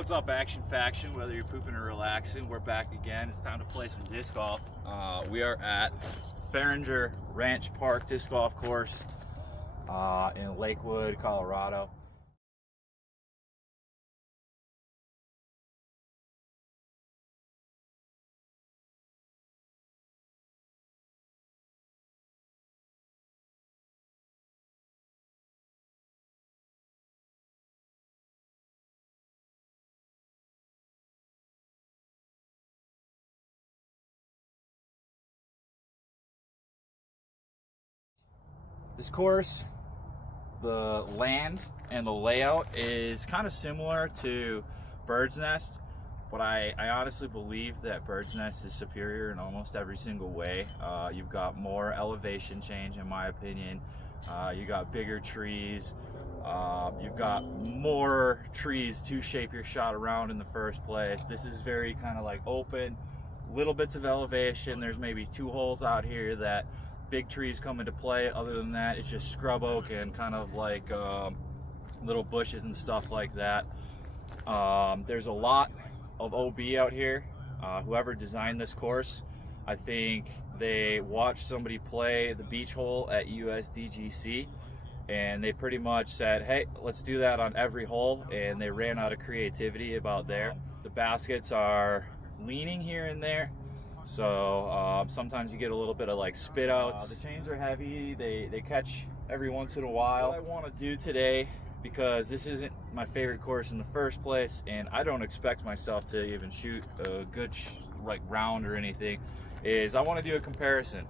What's up, Action Faction? Whether you're pooping or relaxing, we're back again. It's time to play some disc golf. We are at Fehrenger Ranch Park Disc Golf Course in Lakewood, Colorado. This course, the land and the layout is kind of similar to Bird's Nest, but I honestly believe that Bird's Nest is superior in almost every single way. You've got more elevation change, in my opinion. You got bigger trees. You've got more trees to shape your shot around in the first place. This is very kind of like open, little bits of elevation. There's maybe 2 holes out here that big trees come into play. Other than that, it's just scrub oak and kind of like little bushes and stuff like that. There's a lot of OB out here. Whoever designed this course, I think they watched somebody play the beach hole at USDGC, and they pretty much said, hey, let's do that on every hole, and they ran out of creativity about there. The baskets are leaning here and there, so sometimes you get a little bit of like spit outs. The chains are heavy, they catch every once in a while. What I want to do today, because this isn't my favorite course in the first place, and I don't expect myself to even shoot a good like round or anything, is I want to do a comparison.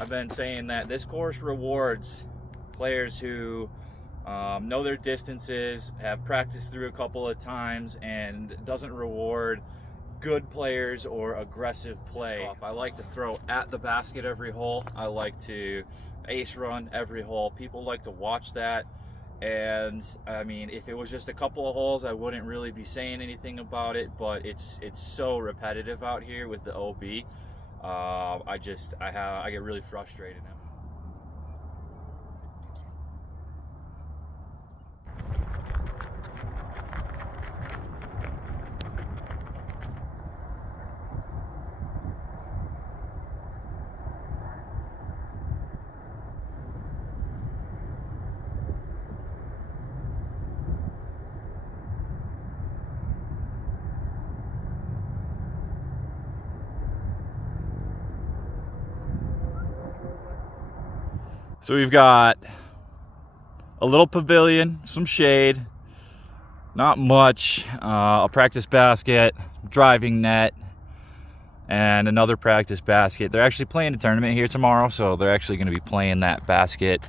I've been saying that this course rewards players who know their distances, have practiced through a couple of times, and doesn't reward good players or aggressive play. I like to throw at the basket every hole. I like to ace run every hole. People like to watch that, and I mean, if it was just a couple of holes, I wouldn't really be saying anything about it, but it's so repetitive out here with the OB. I get really frustrated now. So we've got a little pavilion, some shade, not much, a practice basket, driving net, and another practice basket. They're actually playing a tournament here tomorrow, so they're actually going to be playing that basket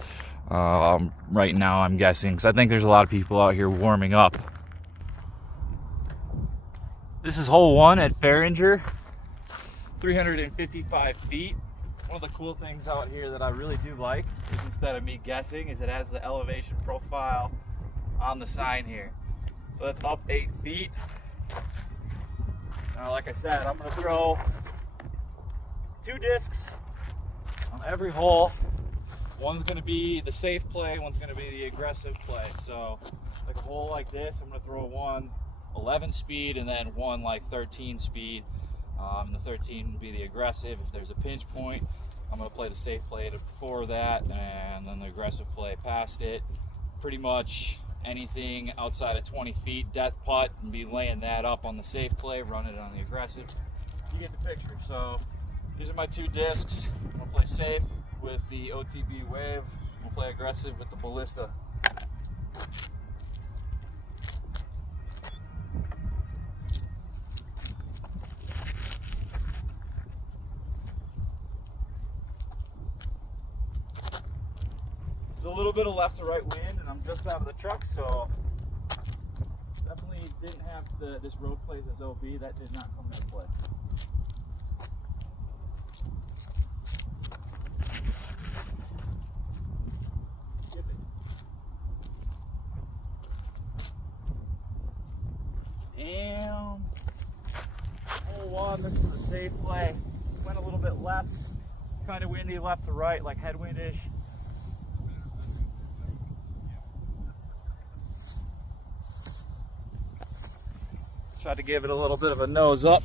right now, I'm guessing, because I think there's a lot of people out here warming up. This is hole 1 at Fehrenger, 355 feet. One of the cool things out here that I really do like is, instead of me guessing, is it has the elevation profile on the sign here. So that's up 8 feet. Now, like I said, I'm going to throw 2 discs on every hole. One's going to be the safe play, one's going to be the aggressive play. So like a hole like this, I'm going to throw one 11 speed and then one like 13 speed. The 13 would be the aggressive. If there's a pinch point, I'm going to play the safe play before that, and then the aggressive play past it. Pretty much anything outside of 20 feet, death putt, and be laying that up on the safe play, run it on the aggressive. You get the picture. So these are my 2 discs. I'm going to play safe with the OTB Wave. I'm going to play aggressive with the Ballista. A little bit of left to right wind, and I'm just out of the truck, so definitely didn't have this road plays as OB. That did not come into play. Skip it. Damn. Hole 1, this is a safe play. Went a little bit left, kind of windy left to right, like headwind-ish. Try to give it a little bit of a nose up.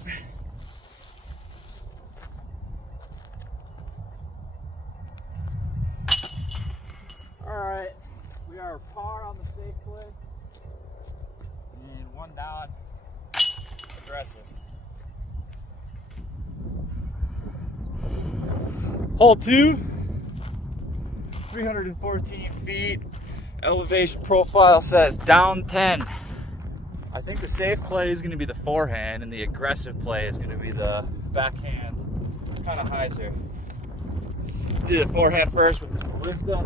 Alright, we are par on the safe play. And one down, aggressive. Hole 2, 314 feet. Elevation profile says down 10. I think the safe play is going to be the forehand, and the aggressive play is going to be the backhand. Kind of hyzer. Do the forehand first with this ballista.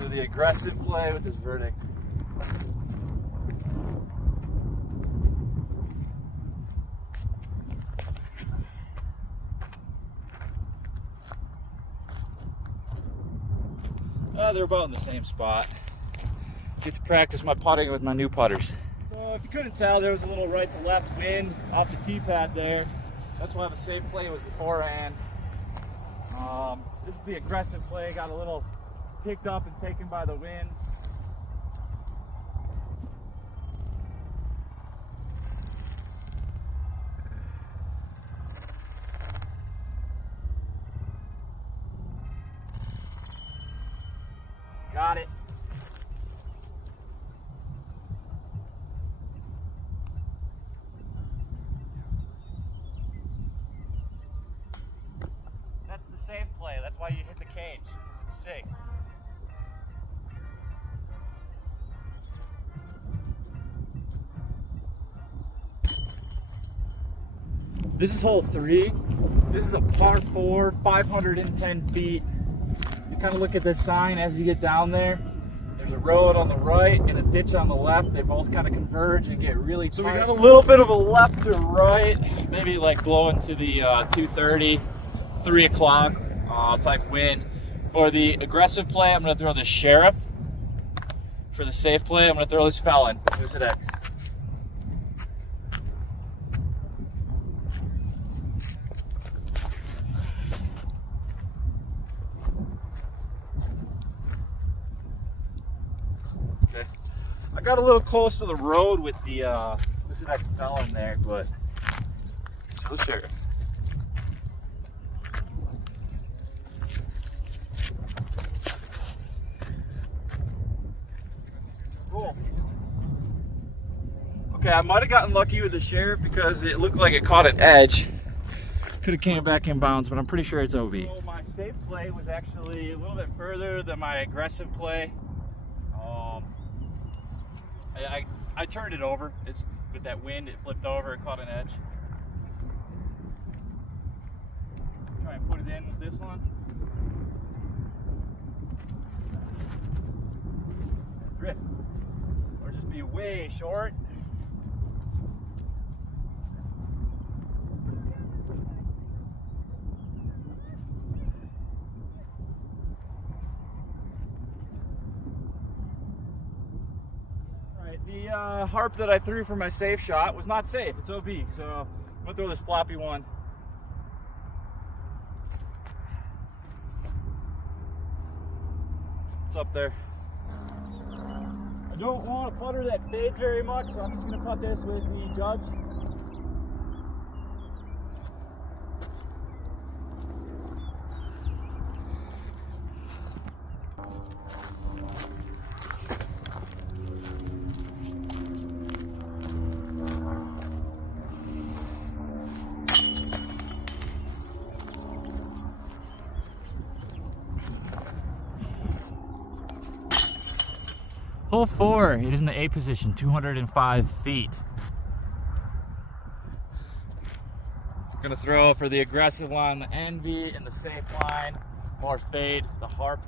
Do the aggressive play with this verdict. They're about in the same spot. Get to practice my putting with my new putters. So if you couldn't tell, there was a little right to left wind off the tee pad there. That's why the safe play was the forehand. This is the aggressive play. Got a little picked up and taken by the wind. Got it. That's the safe play. That's why you hit the cage. It's sick. This is hole 3. This is a par 4, 510 feet. You kind of look at this sign as you get down there. There's a road on the right and a ditch on the left. They both kind of converge and get really tight. So we got a little bit of a left to right, maybe like blowing to the 2:30, 3 o'clock type wind. For the aggressive play, I'm going to throw the sheriff. For the safe play, I'm going to throw this felon. Who's it X? I got a little close to the road with the next felon there, but so sure. Cool. Okay, I might have gotten lucky with the sheriff because it looked like it caught an edge. Could have came back in bounds, but I'm pretty sure it's OB. So my safe play was actually a little bit further than my aggressive play. I turned it over. It's with that wind, it flipped over, it caught an edge. Try and put it in with this one. Grip. Or just be way short. The harp that I threw for my safe shot was not safe. It's OB, so I'm gonna throw this floppy one. It's up there. I don't want a putter that fades very much, so I'm just gonna putt this with the judge. Hole 4, it is in the A position, 205 feet. Gonna throw for the aggressive line, the envy, and the safe line, more fade, the harp.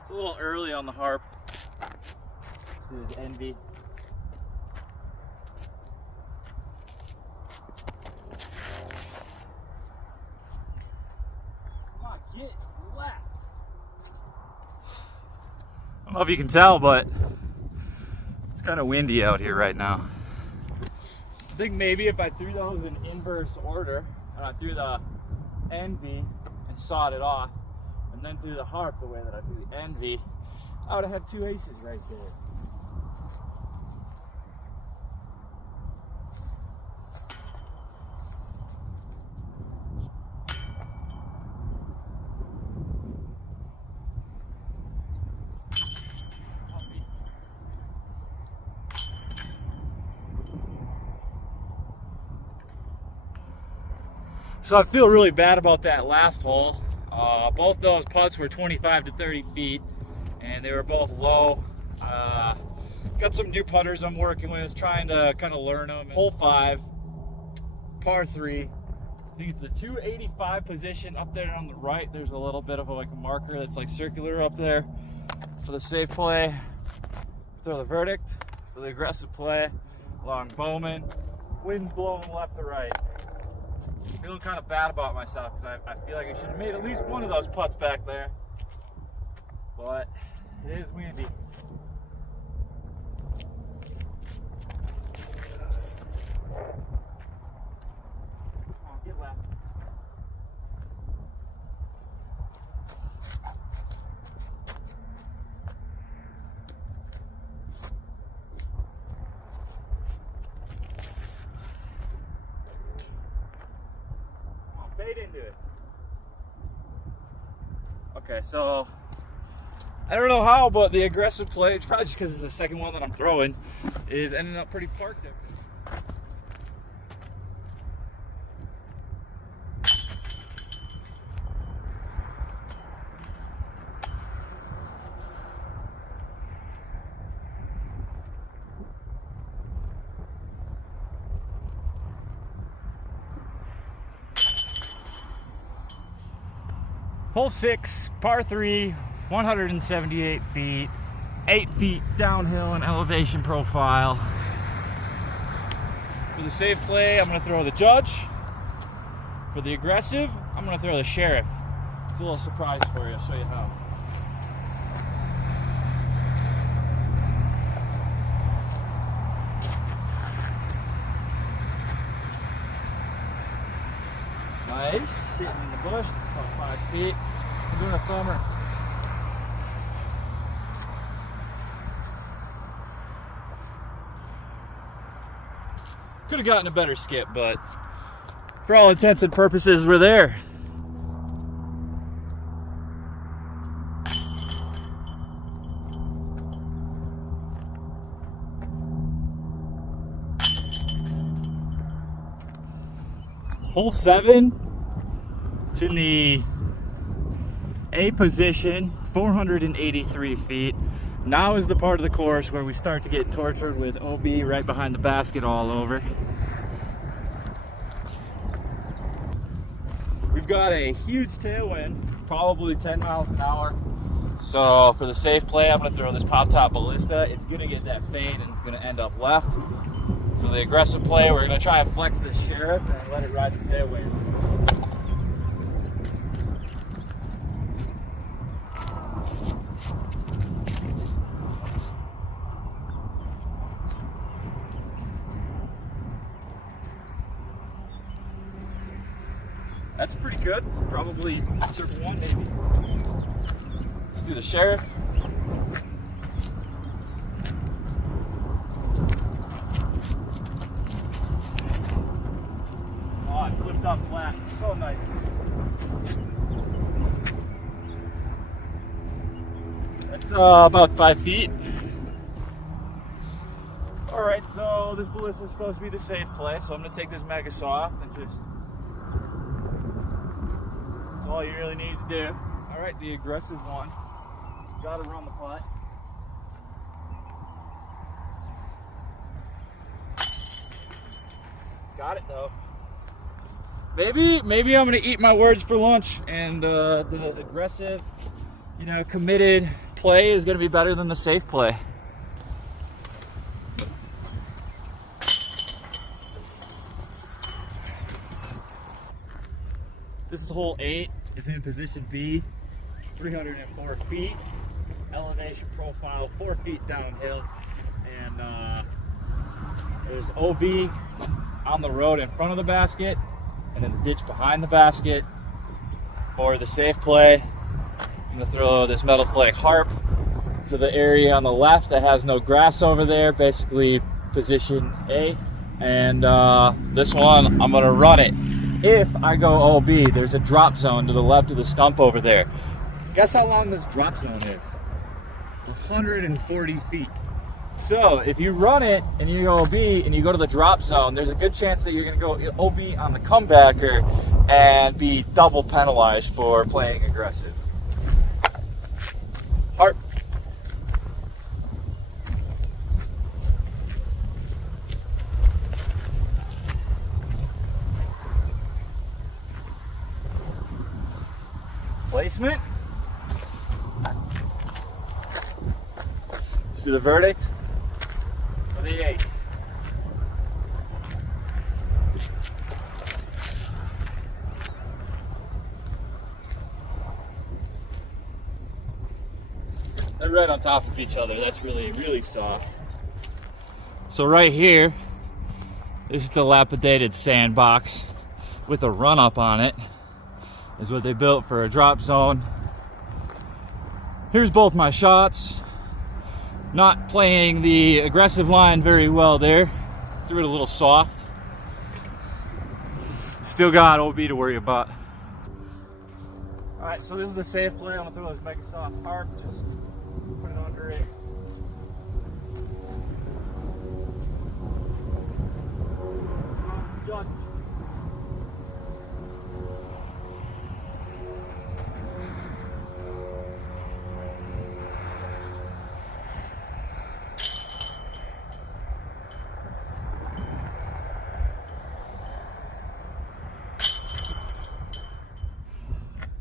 It's a little early on the harp. This is envy. Get left. I don't know if you can tell, but it's kind of windy out here right now. I think maybe if I threw those in inverse order, and I threw the NV and sawed it off, and then threw the harp the way that I threw the NV, I would have had 2 aces right there. So I feel really bad about that last hole. Both those putts were 25 to 30 feet, and they were both low. Got some new putters I'm working with, trying to kind of learn them. Hole 5, par 3. I think it's the 285 position up there on the right. There's a little bit of a marker that's like circular up there. For the safe play, throw the verdict. For the aggressive play, along Bowman. Wind's blowing left to right. Feeling kind of bad about myself because I feel like I should have made at least one of those putts back there. But it is windy. Come on, get left. Fade into it. Okay, so I don't know how, but the aggressive play, it's probably just because it's the second one that I'm throwing, is ending up pretty parked there. Hole 6, par 3, 178 feet, 8 feet downhill in elevation profile. For the safe play, I'm going to throw the judge. For the aggressive, I'm going to throw the sheriff. It's a little surprise for you. I'll show you how. Nice, sitting in the bush, it's about 5 feet. I'm doing a thumber. Could have gotten a better skip, but for all intents and purposes, we're there. Hole 7, it's in the A position, 483 feet. Now is the part of the course where we start to get tortured with OB right behind the basket all over. We've got a huge tailwind, probably 10 miles an hour. So for the safe play, I'm gonna throw this pop top ballista. It's gonna get that fade and it's gonna end up left. For the aggressive play, we're going to try and flex the sheriff and let it ride the tailwind. That's pretty good. Probably circle 1 maybe. Let's do the sheriff. Flipped up flat. So nice. That's about 5 feet. Alright, so this ballista is supposed to be the safe play, so I'm going to take this mega soft and just... That's all you really need to do. Alright, the aggressive one. Got to run the putt. Got it though. Maybe I'm gonna eat my words for lunch, and the aggressive, committed play is gonna be better than the safe play. This is hole 8. is in position B, 304 feet, elevation profile 4 feet downhill, and there's OB on the road in front of the basket, and then the ditch behind the basket. For the safe play, I'm going to throw this metal flake harp to the area on the left that has no grass over there, basically position A. And this one, I'm going to run it. If I go OB, there's a drop zone to the left of the stump over there. Guess how long this drop zone is? 140 feet. So if you run it and you go OB and you go to the drop zone, there's a good chance that you're going to go OB on the comebacker and be double penalized for playing aggressive. Harp. Placement. See the verdict? For the 8. They're right on top of each other. That's really, really soft. So right here, this dilapidated sandbox with a run-up on it is what they built for a drop zone. Here's both my shots. Not playing the aggressive line very well there. Threw it a little soft. Still got OB to worry about. All right, so this is the safe play. I'm gonna throw this mega soft harp. Just put it under it. Judge.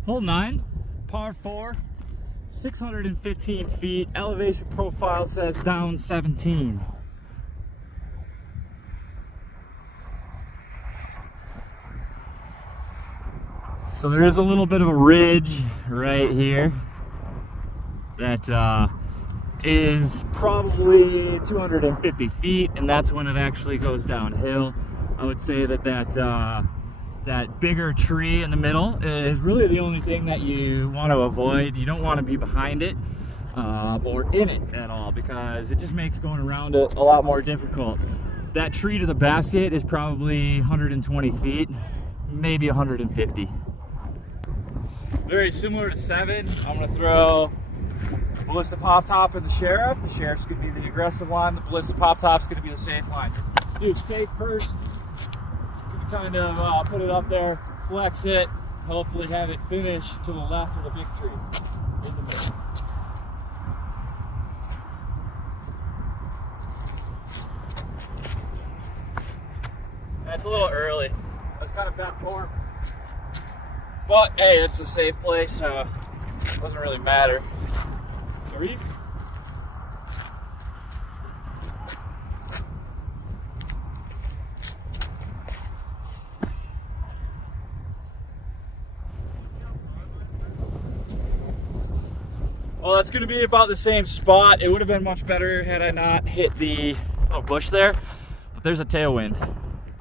Hole 9, par 4, 615 feet, elevation profile says down 17. So there is a little bit of a ridge right here that is probably 250 feet, and that's when it actually goes downhill. I would say that bigger tree in the middle is really the only thing that you want to avoid. You don't want to be behind it or in it at all, because it just makes going around it a lot more difficult. That tree to the basket is probably 120 feet, maybe 150. Very similar to 7, I'm going to throw Ballista Pop Top and the Sheriff. The Sheriff's going to be the aggressive line, the Ballista Pop Top's going to be the safe line. Dude, safe first. Kind of put it up there, flex it, hopefully have it finish to the left of the big tree in the middle. That's a little early. That's kind of back form. But hey, it's a safe place, so it doesn't really matter. Sharif? Well, that's going to be about the same spot. It would have been much better had I not hit the little bush there, but there's a tailwind. All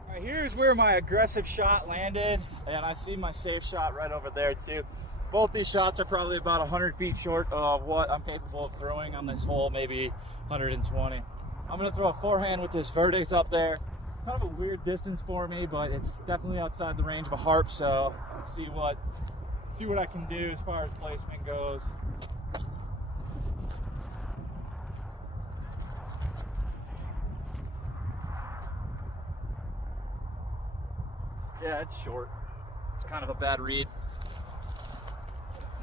right, here's where my aggressive shot landed, and I see my safe shot right over there too. Both these shots are probably about 100 feet short of what I'm capable of throwing on this hole, maybe 120. I'm going to throw a forehand with this verdict up there. Kind of a weird distance for me, but it's definitely outside the range of a harp, so see what I can do as far as placement goes. Yeah, it's short. It's kind of a bad read.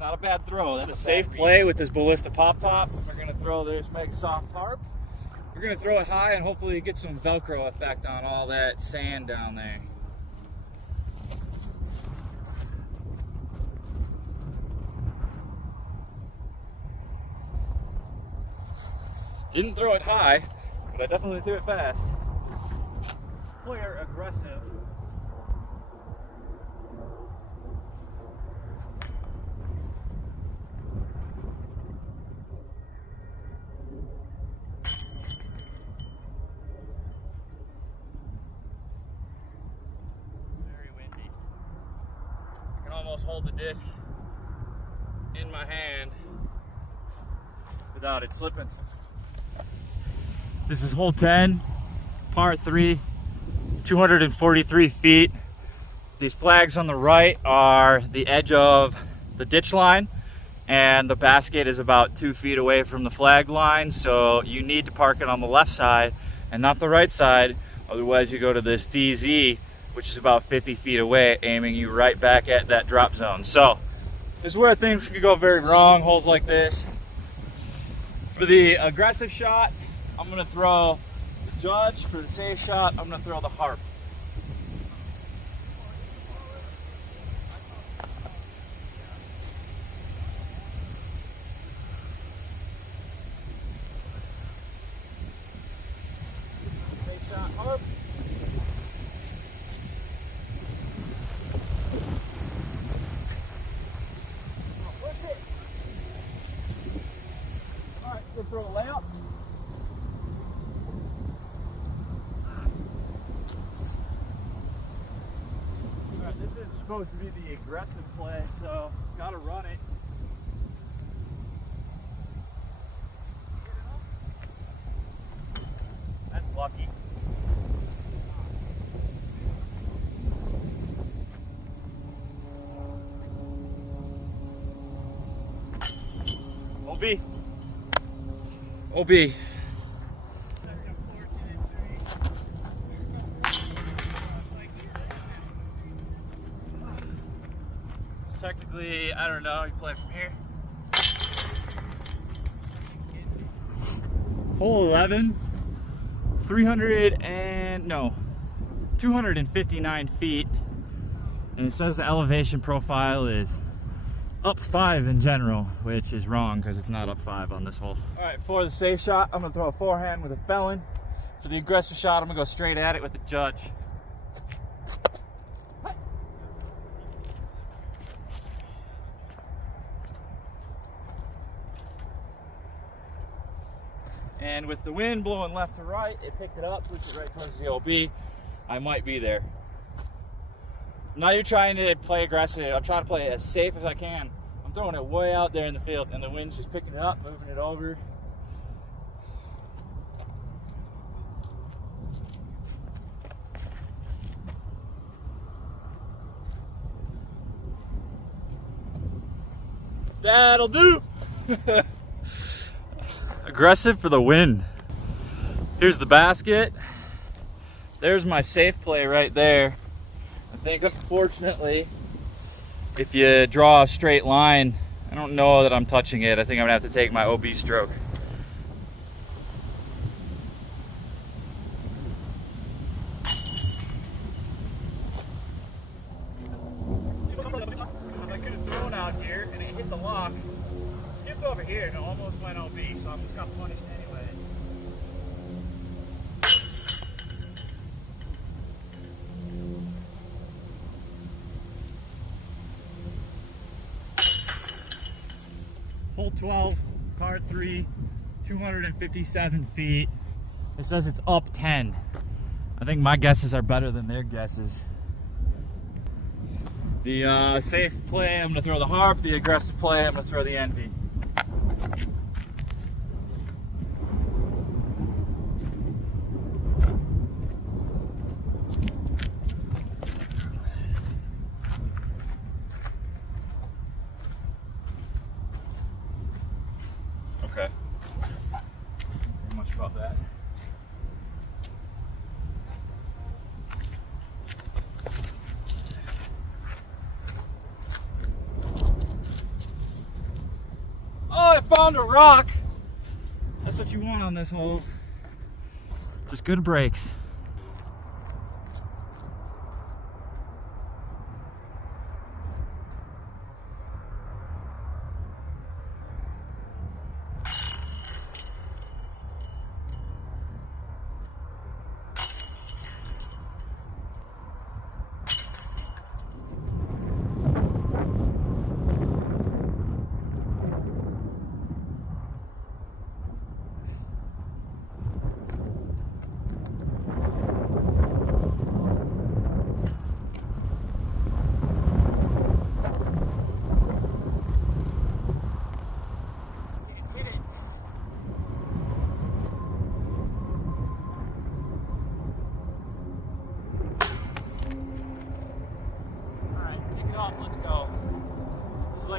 Not a bad throw. That's a safe play with this Ballista Pop Top. We're going to throw this Mega Soft Harp. We're going to throw it high and hopefully get some Velcro effect on all that sand down there. Didn't throw it high, but I definitely threw it fast. Player aggressive. hold the disc in my hand without it slipping. This is hole 10, par 3, 243 feet. These flags on the right are the edge of the ditch line, and the basket is about 2 feet away from the flag line, so you need to park it on the left side and not the right side. Otherwise you go to this DZ, which is about 50 feet away, aiming you right back at that drop zone. So this is where things can go very wrong, holes like this. For the aggressive shot, I'm gonna throw the Judge. For the safe shot, I'm gonna throw the Harp. Safe shot, Harp. Push it. All right, we'll throw a layup. This is supposed to be the aggressive play, so gotta run it. That's lucky. OB. OB. Technically, I don't know, you play from here. Hole 11, 259 feet. And it says the elevation profile is up 5 in general, which is wrong because it's not up 5 on this hole. All right, for the safe shot, I'm gonna throw a forehand with a felon. For the aggressive shot, I'm gonna go straight at it with the Judge. And with the wind blowing left to right, it picked it up, pushed it right towards the OB. I might be there. Now you're trying to play aggressive. I'm trying to play as safe as I can. I'm throwing it way out there in the field, and the wind's just picking it up, moving it over. That'll do. Aggressive for the win. Here's the basket. There's my safe play right there. I think unfortunately, if you draw a straight line, I don't know that I'm touching it. I think I'm gonna have to take my OB stroke. I could have thrown out here and it hit the lock. Skipped over here and it almost went OB, so I just got punished anyway. Hole 12, par 3, 257 feet. It says it's up 10. I think my guesses are better than their guesses. The safe play, I'm gonna throw the Harp. The aggressive play, I'm gonna throw the Envy. Okay. Not much about that. Oh, I found a rock. That's what you want on this hole. Just good breaks.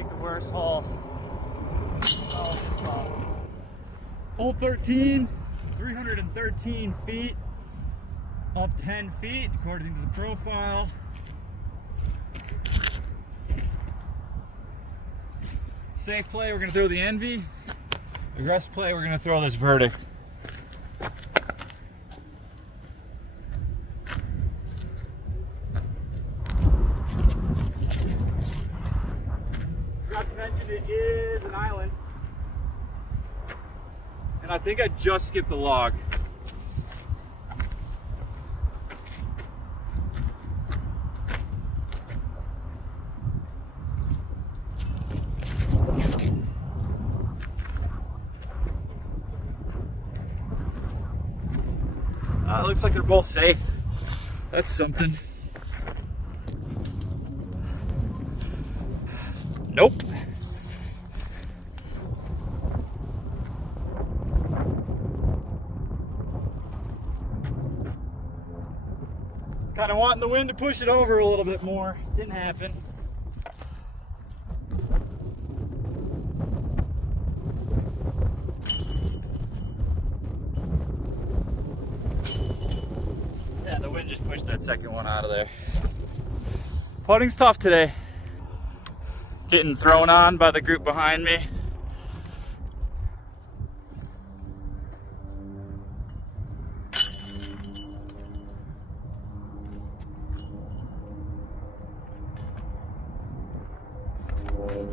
like the worst hole. Oh, this hole. Hole 13, 313 feet, up 10 feet according to the profile. Safe play, we're gonna throw the Envy. Aggressive play, we're gonna throw this Verdict. Forgot to mention it is an island. And I think I just skipped the log. It looks like they're both safe. That's something. Nope. Kind of wanting the wind to push it over a little bit more. Didn't happen. Yeah, the wind just pushed that second one out of there. Putting's tough today. Getting thrown on by the group behind me.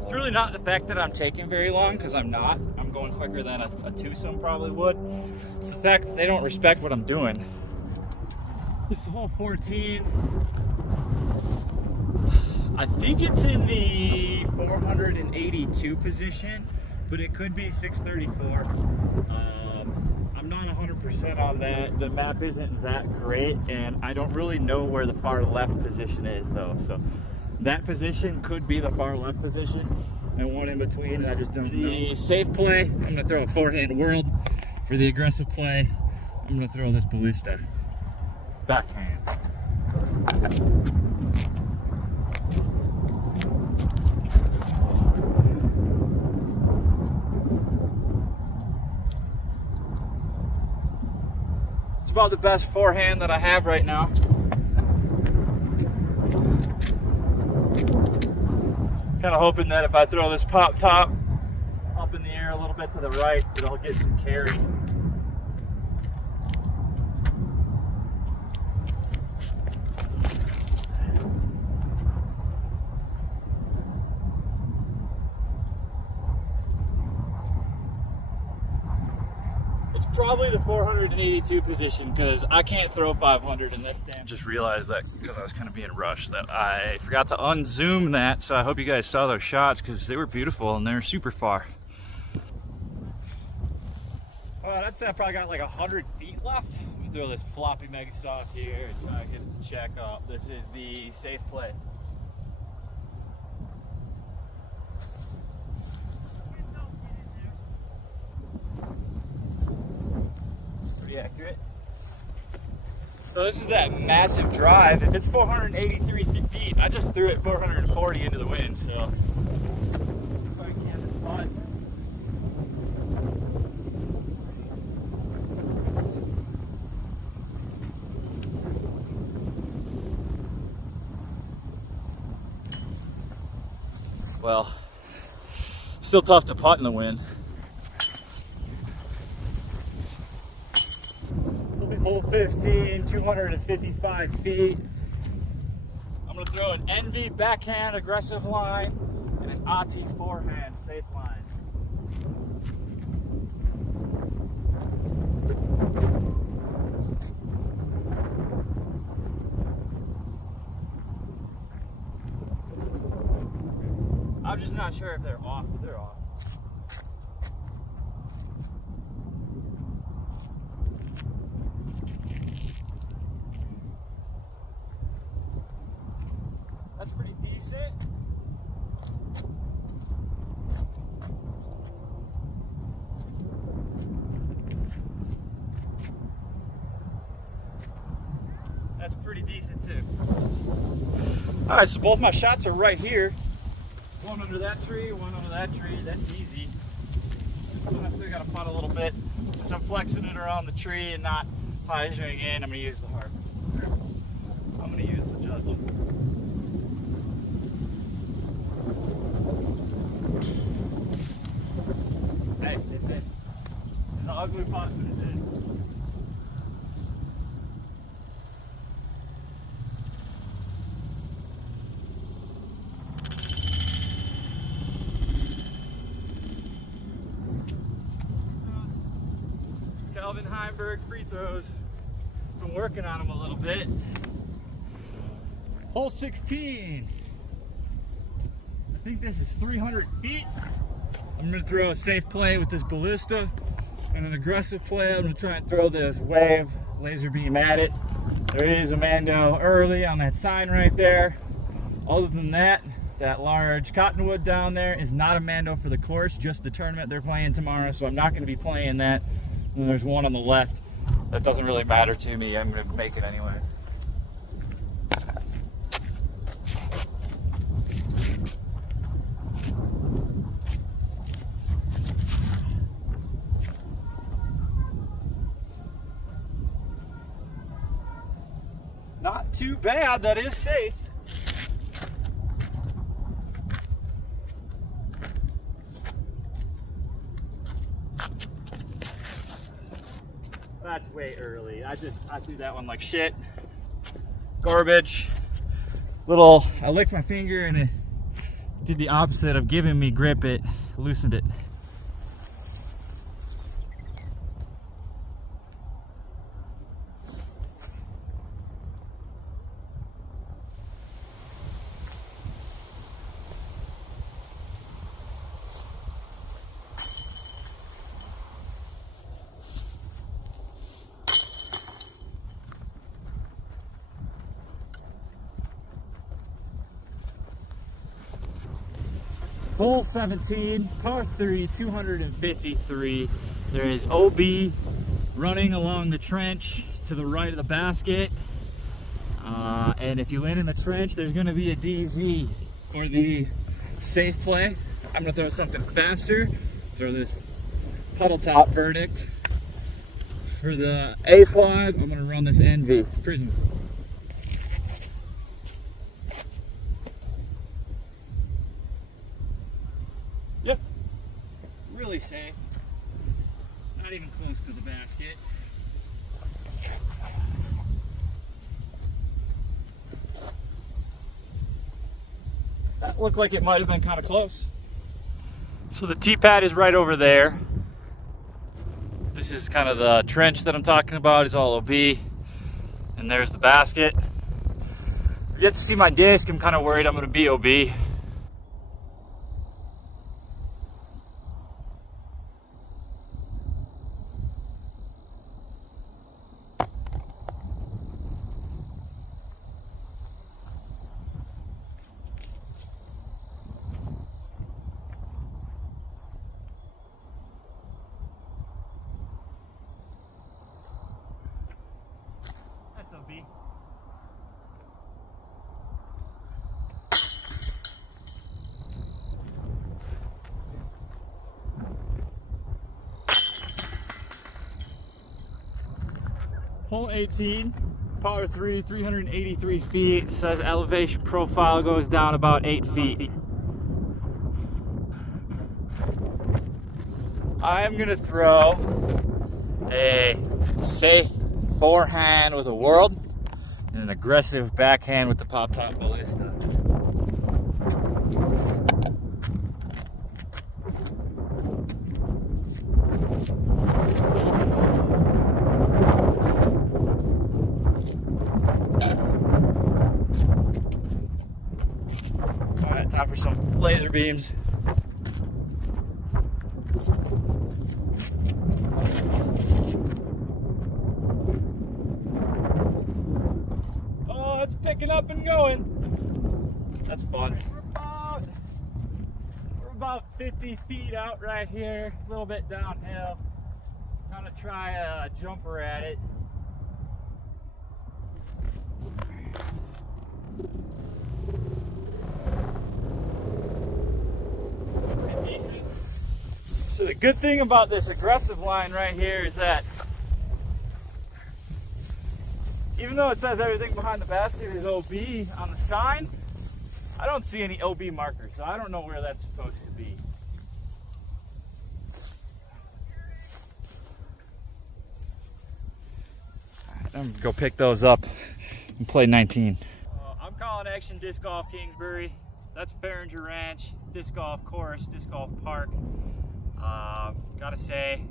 It's really not the fact that I'm taking very long, because I'm not. I'm going quicker than a twosome probably would. It's the fact that they don't respect what I'm doing. This is hole 14. I think it's in the 482 position, but it could be 634. I'm not 100% on that. The map isn't that great, and I don't really know where the far left position is though. So that position could be the far left position, and one in between, and I just don't know. The safe play, I'm gonna throw a forehand world. For the aggressive play, I'm gonna throw this ballista. Backhand. It's about the best forehand that I have right now. Kind of hoping that if I throw this pop top up in the air a little bit to the right, it'll get some carry. Probably the 482 position, because I can't throw 500 in that stand. Just realized that because I was kind of being rushed that I forgot to unzoom that, so I hope you guys saw those shots because they were beautiful and they're super far. That's I probably got like 100 feet left. Let me throw this floppy mega soft here and try to get the check up. This is the safe play. Accurate. So this is that massive drive. If it's 483 feet, I just threw it 440 into the wind, so probably can't putt. Well, still tough to putt in the wind. Hole 15, 255 feet. I'm going to throw an Envy backhand aggressive line and an Ati forehand safe line. I'm just not sure if they're off, but they're off. That's pretty decent. That's pretty decent too. All right, so both my shots are right here. One under that tree, one under that tree. That's easy. I still got to putt a little bit. Since I'm flexing it around the tree and not measuring in, I'm going to use the harp. I'm going to use the judge. Hey, it's in. It's an ugly putt, but it's in. Calvin Heimberg free throws. Been working on them a little bit. Hole 16. I think this is 300 feet. I'm going to throw a safe play with this ballista and an aggressive play. I'm going to try and throw this wave laser beam at it. There is a Mando early on that sign right there. Other than that, that large cottonwood down there is not a Mando for the course, just the tournament they're playing tomorrow, so I'm not going to be playing that. And then there's one on the left. That doesn't really matter to me. I'm going to make it anyway. Not too bad. That is safe. That's way early. I threw that one like shit. Garbage. I licked my finger and it did the opposite of giving me grip. It loosened it. Hole 17, par 3, 253. There is OB running along the trench to the right of the basket. And if you land in the trench, there's going to be a DZ for the safe play. I'm going to throw something faster. Throw this puddle top verdict. For the A slide, I'm going to run this NV Prism. Yep, really safe. Not even close to the basket. That looked like it might have been kind of close. So the tee pad is right over there. This is kind of the trench that I'm talking about. It's all OB. And there's the basket. You get to see my disc. I'm kind of worried I'm going to be OB. OB. Hole 18, par 3, 383 feet. It says elevation profile goes down about 8 feet. I'm gonna throw a safe forehand with a world and an aggressive backhand with the pop top ballista. All right, time for some laser beams. Oh, it's picking up and going. That's fun. We're about 50 feet out right here, a little bit downhill. Gonna try a jumper at it. The good thing about this aggressive line right here is that even though it says everything behind the basket is OB on the sign, I don't see any OB markers, so I don't know where that's supposed to be. I'm gonna go pick those up and play 19. I'm calling action Disc Golf Kingsbury. That's Fehrenger Ranch, disc golf course, disc golf park. Gotta say,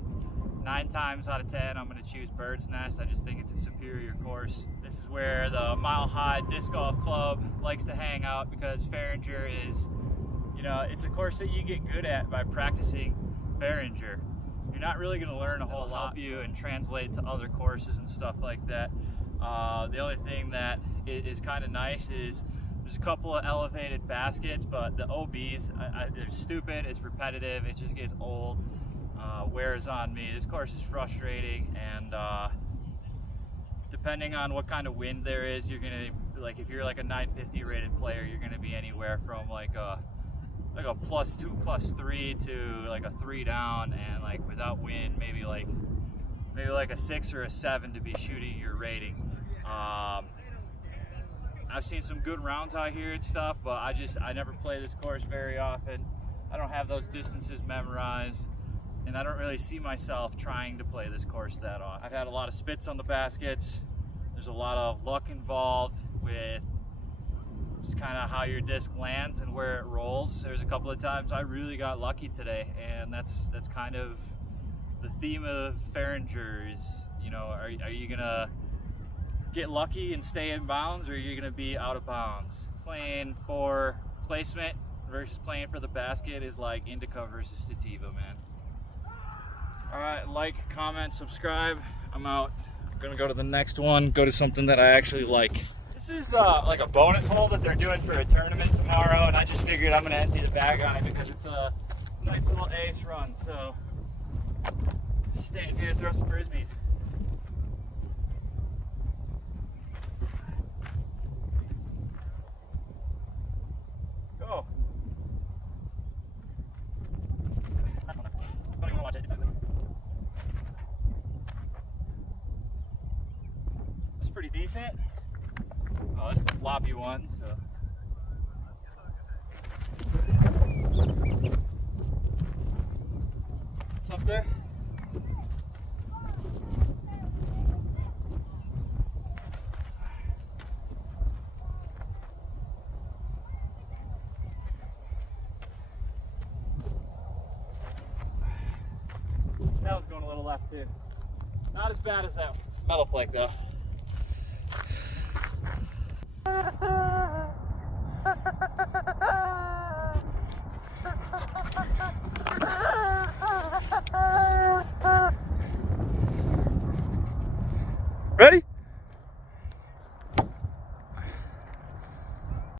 9 times out of 10, I'm gonna choose Bird's Nest. I just think it's a superior course. This is where the Mile High Disc Golf Club likes to hang out because Fehrenger is, you know, it's a course that you get good at by practicing Fehrenger. You're not really gonna learn a whole lot. Help you and translate to other courses and stuff like that. The only thing that is kind of nice is there's a couple of elevated baskets, but the OBs, they're stupid, it's repetitive, it just gets old, wears on me. This course is frustrating, and depending on what kind of wind there is, you're gonna, like if you're like a 950 rated player, you're gonna be anywhere from like a +2, +3 to like a 3 down, and like without wind, maybe like a 6 or a 7 to be shooting your rating. I've seen some good rounds out here and stuff, but I never play this course very often. I don't have those distances memorized, and I don't really see myself trying to play this course that often. I've had a lot of spits on the baskets. There's a lot of luck involved with just kind of how your disc lands and where it rolls. There's a couple of times I really got lucky today, and that's kind of the theme of Fehrenger is, you know, are you gonna get lucky and stay in bounds, or are you gonna be out of bounds? Playing for placement versus playing for the basket is like indica versus sativa, man. All right, like, comment, subscribe. I'm out. I'm gonna go to the next one, go to something that I actually like. This is like a bonus hole that they're doing for a tournament tomorrow, and I just figured I'm gonna empty the bag on it because it's a nice little ace run. So staying here to throw some frisbees. Go. That's pretty decent. Oh, that's the floppy one, so. It's up there. That was going a little left too. Not as bad as that metal flake though.